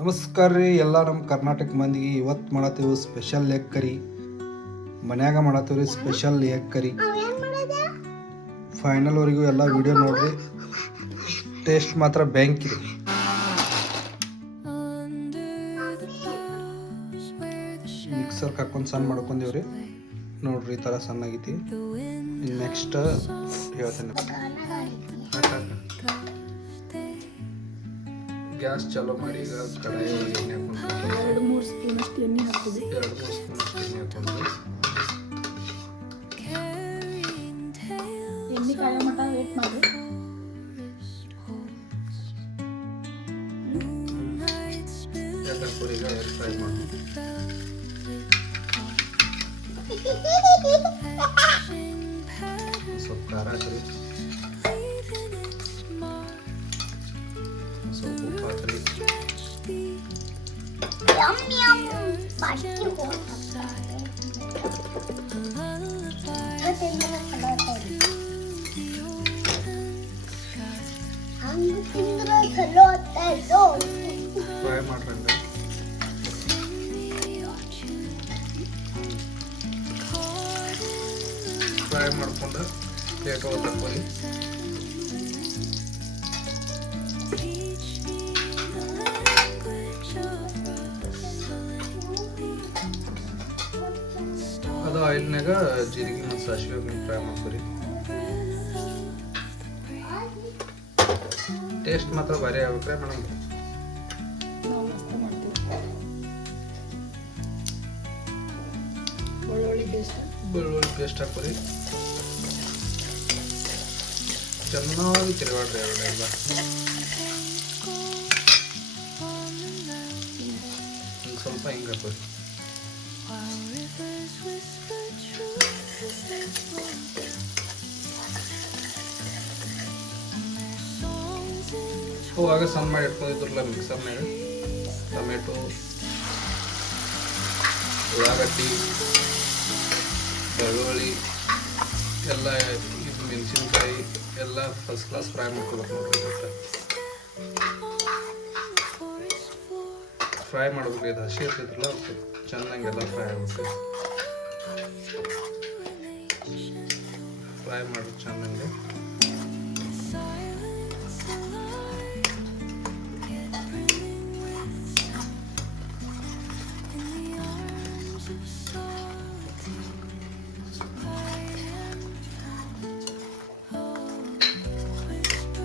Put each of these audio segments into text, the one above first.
ನಮಸ್ಕಾರ ರೀ ಎಲ್ಲ ನಮ್ಮ ಕರ್ನಾಟಕ ಮಂದಿಗೆ ಇವತ್ತು ಮಾಡತ್ತೀವಿ ಸ್ಪೆಷಲ್ ಎಗ್ ಕರಿ ಮನ್ಯಾಗ ಮಾಡತ್ತೀವ್ರಿ ರೀ ಸ್ಪೆಷಲ್ ಎಗ್ ಕರಿ ಫೈನಲ್ವರೆಗೂ ಎಲ್ಲ ವಿಡಿಯೋ ನೋಡ್ರಿ. ಟೇಸ್ಟ್ ಮಾತ್ರ ಬ್ಯಾಂಕ್ ಇದೆ ಮಿಕ್ಸರ್ ಹಾಕೊಂಡು ಸಣ್ಣ ಮಾಡ್ಕೊಂಡೇವ್ರಿ. ನೋಡ್ರಿ ಈ ಥರ ಸಣ್ಣಾಗೈತಿ. ನೆಕ್ಸ್ಟ್ ಹೇಳ್ತೇನೆ. ಗ್ಯಾಸ್ ಚಾಲೂ ಮಾಡಿ ಈಗ ಕಡಾಯಿ ಒಳಗೆ ಎಣ್ಣೆ ಹಾಕೊಂಡು ಎರಡು ಮೂರು ಸ್ಪೂನ್ ಅಷ್ಟು ಎಣ್ಣೆ ಹಾಕ್ತೀವಿ ಎರಡು ಮೂರು ಸ್ಪೂನ್ ಅಷ್ಟು ಎಣ್ಣೆ ಹಾಕೊಂಡು ಎಣ್ಣೆ ಕಾಯೋ ಮಟ್ಟ ವೇಟ್ ಮಾಡಿ ಎಗ್ ಹಾಕ್ಬಿಡಿ ಈಗ ಎಗ್ ಫ್ರೈ ಮಾಡಿ ಸ್ವಲ್ಪ ಖಾರ ಹಾಕ್ರಿ ಯಮ್ ಯಮ್ ಬಾಕಿ ಹೋಗ್ತಾರೆ ಹಂಗ ತಿಂದ್ರೆ ಚಲೋ ಆಗ್ತಾಯಿತ್ತು ಫ್ರೈ ಮಾಡ್ರಂಗ ಫ್ರೈ ಮಾಡ್ಕೊಂಡು ಪ್ಲೇಟ್ ಒಳಗೆ ಹಾಕೊಳ್ಳಿ ಆಯಿಲ್ನಾಗ ಜೀರಿಗೆ ಮತ್ತು ಸಾಸಿವೆ ಫ್ರೈ ಮಾಡ್ಕೊರಿ. ಟೇಸ್ಟ್ ಮಾತ್ರ ಭಾರಿ ಆಗ್ಬೇಕ್ರೆ ಮೇಡಮ್. ಬೆಳ್ಳುಳ್ಳಿ ಪೇಸ್ಟ್ ಹಾಕೋರಿ ಚೆನ್ನಾಗಿ ತಿರುಗಾಡ್ರಿ ಎರಡೆಲ್ಲ ಸ್ವಲ್ಪ ಹಿಂಗೆ ಹಾಕೋರಿ ಅವಾಗ ಸಣ್ಣ ಮಾಡಿ ಇಟ್ಕೊಂಡಿದ್ರಲ್ಲ ಮಿಕ್ಸರ್ನಾಗ ಟೊಮೆಟೊ ಉಳ್ಳಾಗಡ್ಡಿ, ಬೆಳ್ಳುಳ್ಳಿ, ಎಲ್ಲ ಇದು ಮೆಣಸಿನ್ಕಾಯಿ, ಎಲ್ಲ ಫಸ್ಟ್ ಕ್ಲಾಸ್ ಫ್ರೈ ಮಾಡ್ಕೊಬೇಕು ನೋಡ್ರಿ. ಫ್ರೈ ಮಾಡಬೇಕು ಇದು ಹಸಿ ಇರ್ತೈತ್ರಲ್ಲ ಚೆನ್ನಾಗಿ ಚೆನ್ನಾಗೆಲ್ಲ ಫ್ರೈ ಆಗ್ಬೇಕು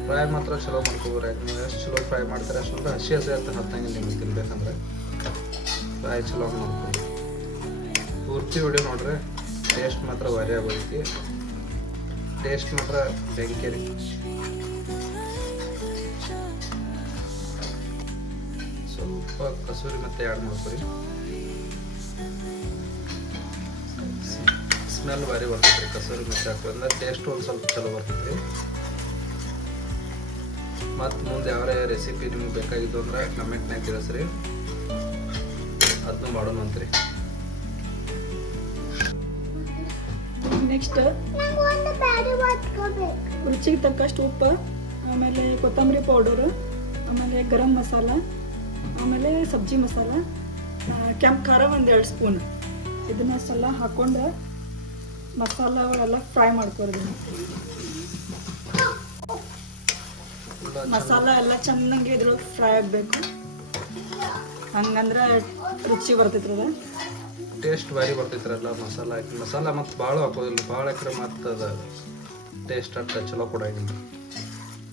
ಫ್ರೈ ಮಾತ್ರ ಚಲೋ ಮಾಡ್ಕೋಬ್ರಿ ನೀವು ಎಷ್ಟು ಚಲೋ ಫ್ರೈ ಮಾಡ್ತಾರೆ ಅಷ್ಟೊಂದು ಹಸಿ ಹಸಿ ಅಂತ ಹತ್ತಂಗೆ ನಿಮ್ಗೆ ತಿನ್ಬೇಕಂದ್ರೆ. ಫ್ರೈ ಚಲೋ ಮಾಡ್ಕೊಳ್ಳಿ ಪೂರ್ತಿ ವಿಡಿಯೋ ನೋಡ್ರಿ ಟೇಸ್ಟ್ ಮಾತ್ರ ವರಿ ಆಗೋದೈತಿ ಟೇಸ್ಟ್ ಮಾತ್ರ ಬೆಂಕಿ ರೀ. ಸ್ವಲ್ಪ ಕಸೂರಿ ಮತ್ತೆ ಆ್ಯಡ್ ಮಾಡ್ಕೊರಿ. ಸ್ಮೆಲ್ ಭಾರಿ ಬರ್ತೈತೆ ರೀ ಕಸೂರಿ ಮತ್ತೆ ಹಾಕೋದ್ರಿಂದ ಟೇಸ್ಟ್ ಒಂದು ಸ್ವಲ್ಪ ಚಲೋ ಬರ್ತೈತೆ ರೀ ಮತ್ತು ಮುಂದೆ ಯಾವ್ಯಾವ ರೆಸಿಪಿ ನಿಮ್ಗೆ ಬೇಕಾಗಿದ್ದು ಅಂದ್ರೆ ಕಮೆಂಟ್ನಾಗ ತಿಳಿಸ್ರಿ. ಅದನ್ನು ಮಾಡೋಣ ಅಂತ್ರಿ ನೆಕ್ಸ್ಟ್ ರುಚಿಗೆ ತಕ್ಕಷ್ಟು ಉಪ್ಪು ಆಮೇಲೆ ಕೊತ್ತಂಬರಿ ಪೌಡರು ಆಮೇಲೆ ಗರಂ ಮಸಾಲ ಆಮೇಲೆ ಸಬ್ಜಿ ಮಸಾಲ ಕೆಂಪು ಖಾರ ಒಂದು ಎರಡು ಸ್ಪೂನ್ ಇದನ್ನೆಲ್ಲ ಮಸಾಲ ಅವೆಲ್ಲ ಫ್ರೈ ಮಾಡ್ಕೊರಿ ಮಸಾಲ ಎಲ್ಲ ಚೆನ್ನಾಗಿ ಇದ್ರೊಳಗೆ ಫ್ರೈ ಆಗಬೇಕು. ಹಂಗಂದ್ರೆ ರುಚಿ ಬರ್ತೈತ್ರಿ ಅದು. ಟೇಸ್ಟ್ ಭಾರಿ ಬರ್ತೈತ್ರಲ್ಲ ಮಸಾಲ ಹಾಕಿ. ಮಸಾಲ ಮತ್ತು ಭಾಳ ಹಾಕೋದಿಲ್ಲ ಭಾಳ ಹಾಕಿದ್ರೆ ಮತ್ತು ಅದು ಟೇಸ್ಟ್ ಅಂತ ಚಲೋ ಕೊಡಂಗಿಲ್ಲ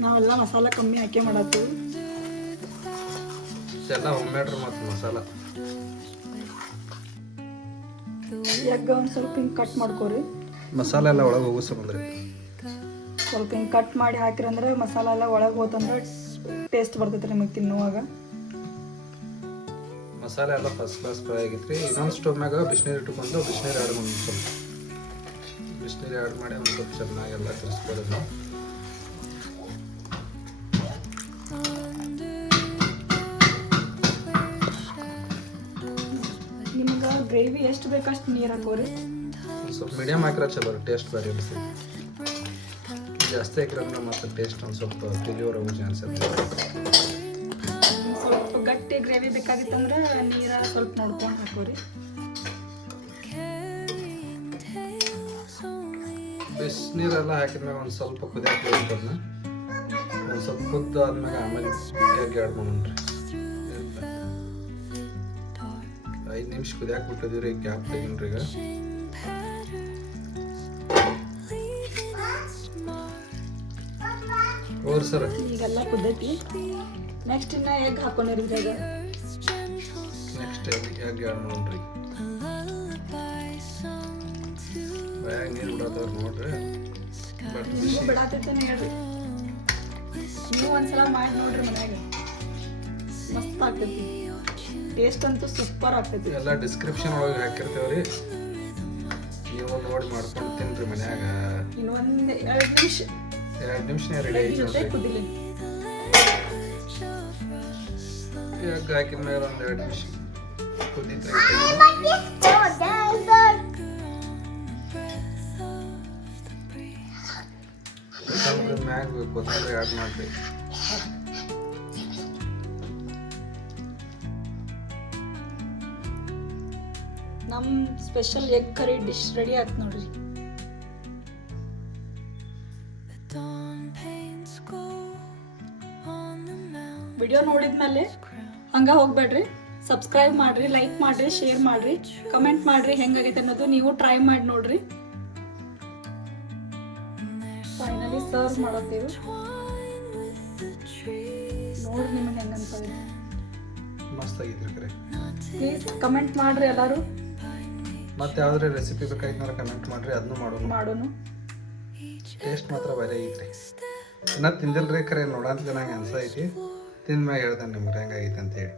ನಾವೆಲ್ಲ ಮಸಾಲ ಕಮ್ಮಿ ಹಾಕಿ ಮಾಡತ್ತೀವಿ. ಎಲ್ಲ ಹೋಮ್ಮೇಡ್ರಿ ಮತ್ತು ಮಸಾಲ. ಎಗ್ ಒಂದು ಸ್ವಲ್ಪ ಹಿಂಗೆ ಕಟ್ ಮಾಡ್ಕೊರಿ. ಮಸಾಲ ಎಲ್ಲ ಒಳಗೆ ಹೋಗೋ ಸಂಬಂಧ್ರಿ ಸ್ವಲ್ಪ ಹಿಂಗೆ ಕಟ್ ಮಾಡಿ ಹಾಕಿರಂದ್ರೆ ಮಸಾಲ ಎಲ್ಲ ಒಳಗೆ ಹೋತಂದ್ರೆ ಟೇಸ್ಟ್ ಬರ್ತೈತೆ ನಿಮಗೆ ತಿನ್ನುವಾಗ. ಮಸಾಲೆ ಎಲ್ಲ ಫಸ್ಟ್ ಕ್ಲಾಸ್ ಫ್ರೈ ರೀ ಇನ್ನೊಂದು ಸ್ಟವ್ ಮ್ಯಾಗ ಬಿಸಿನೀರು ಇಟ್ಕೊಂಡು ಬಿಸಿನೀರು ಆ್ಯಡ್ ಮಾಡಿ ಸ್ವಲ್ಪ. ಬಿಸಿನೀರು ಆ್ಯಡ್ ಮಾಡಿ ಒಂದು ಸ್ವಲ್ಪ ಚೆನ್ನಾಗೆಲ್ಲ ತಿರ್ಸ್ಕೊಳ್ಳೋದು. ನಿಮ್ಗೆ ಗ್ರೇವಿ ಎಷ್ಟು ಬೇಕಷ್ಟು ನೀರು ಹಾಕೋರಿ? ಸ್ವಲ್ಪ ಮೀಡಿಯಮ್ ಹಾಕಿದ್ರೆ ಚಲೋ ಟೇಸ್ಟ್ ಬರೀ ಅನಿಸ್ತೈತಿ. ಜಾಸ್ತಿ ಹಾಕಿದ್ರೆ ಮತ್ತೆ ಟೇಸ್ಟ್ ಒಂದು ಸ್ವಲ್ಪ ತಿಳಿಯೋರ ಚಾನ್ಸ್ ಇರ್ತದೆ ಸ್ವಲ್ಪ ಗಟ್ಟಿ ಗ್ರೇವಿ ಬೇಕಾಗಿತ್ತಂದ್ರೆ ನೀರ ಸ್ವಲ್ಪ ನೋಡ್ಕೊಂಡು ಹಾಕೋರಿ ಬಿಸಿನೀರೆಲ್ಲ ಹಾಕಿದ್ಮ್ಯಾಗ ಒಂದು ಸ್ವಲ್ಪ ಕುದಿಯಕ್ಕೆ ಅದನ್ನ ಒಂದು ಸ್ವಲ್ಪ ಕುದ್ದು ಆದ್ಮ್ಯಾಗ ಆಮೇಲೆ ಎಗ್ ಎರಡು ಮಾಡೋಣ್ರಿ ಐದು ನಿಮಿಷ ಕುದಿಯಾಕ ಬಿಟ್ಟಿದೀವಿ ರೀ ಗ್ಯಾಪ್ ತೆಗಿನ್ರಿ ಈಗ ಓರ್ ಸರ್. ಈಗೆಲ್ಲ ಕುದ್ದೈತಿ. ನೆಕ್ಸ್ಟ್ ಇನ್ನ ಎಗ್ ಹಾಕೊಂಡಿರಿ ಇದ್ರಾಗ. ನೆಕ್ಸ್ಟ್ ಎಗ್ ಎಗ್ ನೋಡ್ರಿ. ಬಾಯಾಗ ನೀರು ಬಿಡತ್ತವ್ರಿ ನೋಡ್ರಿ. ಬಟ್ ಬಿಸಿ. ಹೇಳ್ರಿ. ನೀವು ಒಂದ್ಸಲ ಮಾಡಿ ನೋಡ್ರಿ ಮನ್ಯಾಗ. ಮಸ್ತ್ ಆಗ್ತೈತಿ. ಟೇಸ್ಟ್ ಅಂತೂ ಸೂಪರ್ ಆಗ್ತೈತಿ. ಎಲ್ಲ ಡಿಸ್ಕ್ರಿಪ್ಷನ್ ಒಳಗೆ ಹಾಕಿರ್ತೇವ್ರಿ. ನೀವು ನೋಡಿ ಮಾಡ್ಕೊಂಡು ತಿನ್ರಿ ಮನ್ಯಾಗ. ಇನ್ನೊಂದು ಎರಡು ನಿಮಿಷ. ಎರಡು ನಿಮಿಷನೇ ರೆಡಿ ಎಗ್ ಐತಿ ಜೊತೆ ನೋಡ್ರಿ ಕುದಿಲಿ ಎಗ್ ಹಾಕಿದ ಮೇಲೆ ಒಂದು ಎರಡು ನಿಮಿಷ ಕುದೀತ್ರಿ ಕೊತ್ತಂಬರಿ ಮ್ಯಾಗ ಕೊತ್ತಂಬರಿ ಆ್ಯಡ್ ಮಾಡ್ರಿ ನಮ್ special egg curry dish ready ಆಯ್ತು ನೋಡ್ರಿ ವಿಡಿಯೋ ನೋಡಿದ್ಮೇಲೆ ಹಂಗ ಹೋಗ್ಬೇಡ್ರಿ. ಸಬ್ಸ್ಕ್ರೈಬ್ ಮಾಡ್ರಿ ಲೈಕ್ ಮಾಡ್ರಿ ಶೇರ್ ಮಾಡ್ರಿ ಕಮೆಂಟ್ ಮಾಡ್ರಿ ಹೆಂಗಾಗೈತೆ ಅನ್ನೋದು ನೀವು ಟ್ರೈ ಮಾಡಿ ನೋಡ್ರಿ. ಫೈನಲಿ ಸರ್ವ್ ಮಾಡತ್ತೀವಿ. ನೋಡ್ರಿ ನಿಮಗೆ ಹೆಂಗನ್ಸೋದು ಮಸ್ತ್ ಆಗೈತ್ರಿ ಕರೆ. ಪ್ಲೀಸ್ ಕಮೆಂಟ್ ಮಾಡ್ರಿ ಎಲ್ಲರೂ. ಮತ್ತೆ ಯಾವ್ದಾರ ರೆಸಿಪಿ ಬೇಕಾಗಿತ್ತು ಕಮೆಂಟ್ ಮಾಡ್ರಿ ಅದನ್ನು ಮಾಡೋಣ. ಮಾಡೋಣ ಟೇಸ್ಟ್ ಮಾತ್ರ ಬೇರೆ ಐತ್ರಿ. ಇನ್ನ ತಿಂದಿಲ್ರಿ ಖರೆ ನೋಡಂತ ನಂಗೆ ಅನ್ಸೈತಿ. ತಿಂದ್ಮ್ಯಾಗ ಹೇಳ್ತಾನೆ ನಿಮ್ಗೆ ಹೆಂಗಾಗೈತೆ ಅಂತೇಳಿ